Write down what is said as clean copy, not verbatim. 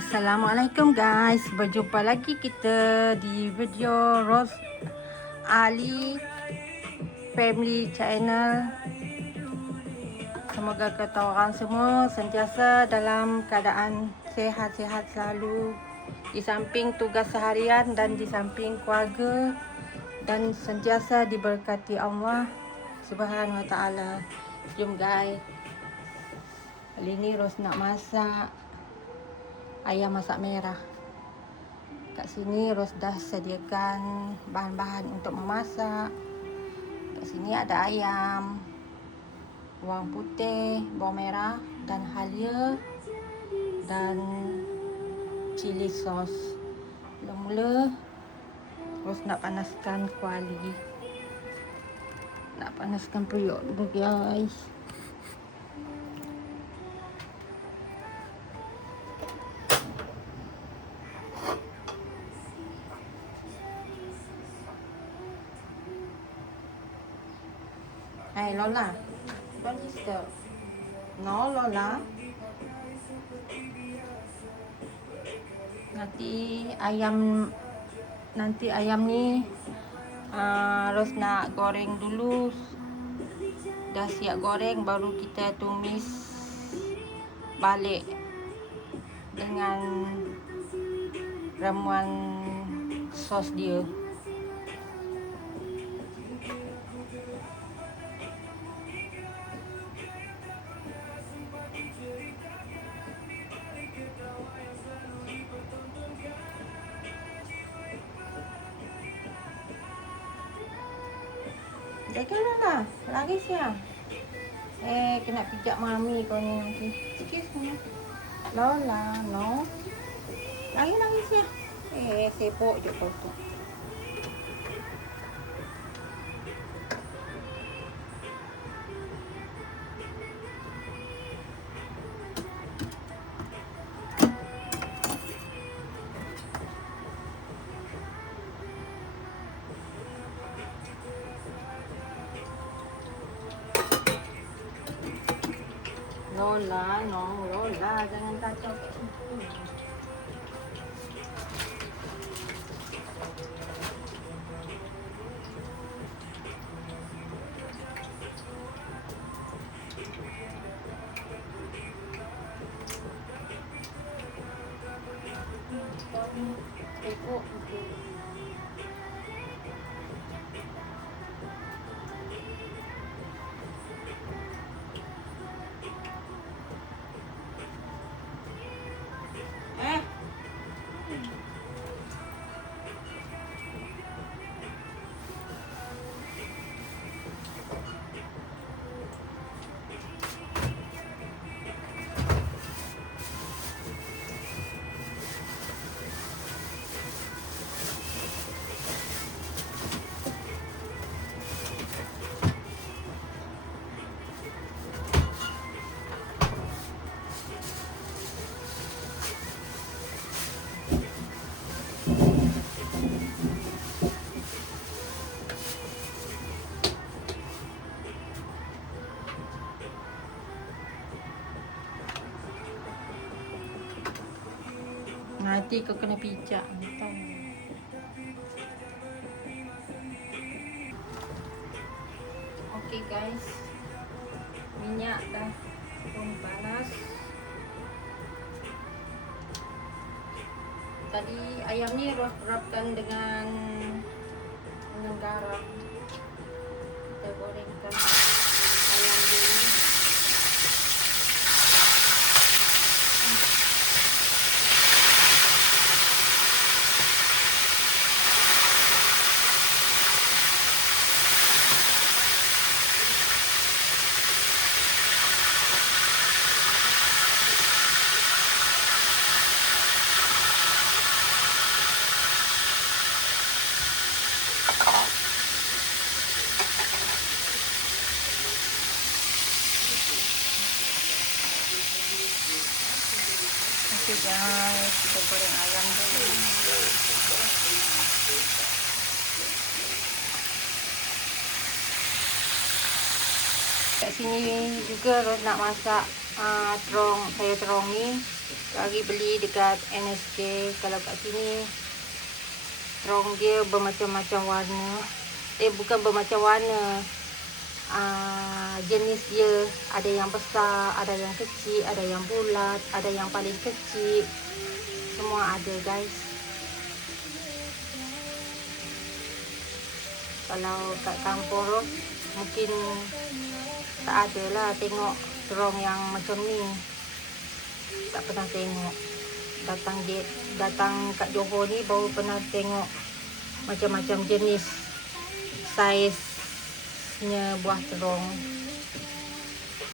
Assalamualaikum guys, berjumpa lagi kita di video Rose Ali Family Channel. Semoga kita orang semua sentiasa dalam keadaan sehat-sehat selalu, di samping tugas seharian dan di samping keluarga, dan sentiasa diberkati Allah Subhanahu Wa Taala. Jom guys, kali ni Rose nak masak ayam masak merah. Kat sini Rose dah sediakan bahan-bahan untuk memasak. Kat sini ada ayam, bawang putih, bawang merah dan halia dan cili sos. Mula-mula Rose nak panaskan kuali. Nak panaskan periuk dulu guys. Hai Lola, don't disturb. No Lola. Nanti ayam ni Rose nak goreng dulu. Dah siap goreng baru kita tumis balik dengan ramuan sos dia. Janganlah lah, lari siap. Kena pijak mami kau ni nanti. Sikit ni. Lola, no. Lari siap. Sepok je kau tu. Lola, no, Lola, jangan kacau kat situ. Tepuk. Nanti kau kena pijak. Okey guys, minyak dah pun panas. Tadi ayam ni rapkan dengan garam. Kita gorengkan ayam dulu. Okey guys, kita goreng ayam dulu. Kat sini juga Rose nak masak sayur terong ni. Lagi beli dekat NSK. Kalau kat sini terong dia bermacam-macam warna. Bukan bermacam warna, jenis dia. Ada yang besar, ada yang kecil, ada yang bulat, ada yang paling kecil. Semua ada guys. Kalau kat kampung Ros mungkin tak ada lah tengok terong yang macam ni. Tak pernah tengok. Datang kat Johor ni baru pernah tengok macam-macam jenis saiznya buah terong.